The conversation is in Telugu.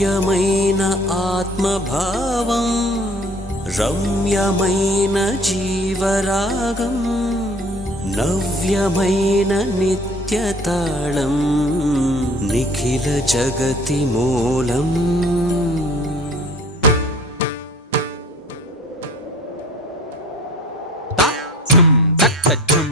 భవ్యమైన ఆత్మభావం రమ్యమైన జీవరాగం నవ్యమైన నిత్యతాళం నిఖిల జగతి మూలం ता झुम तक झुम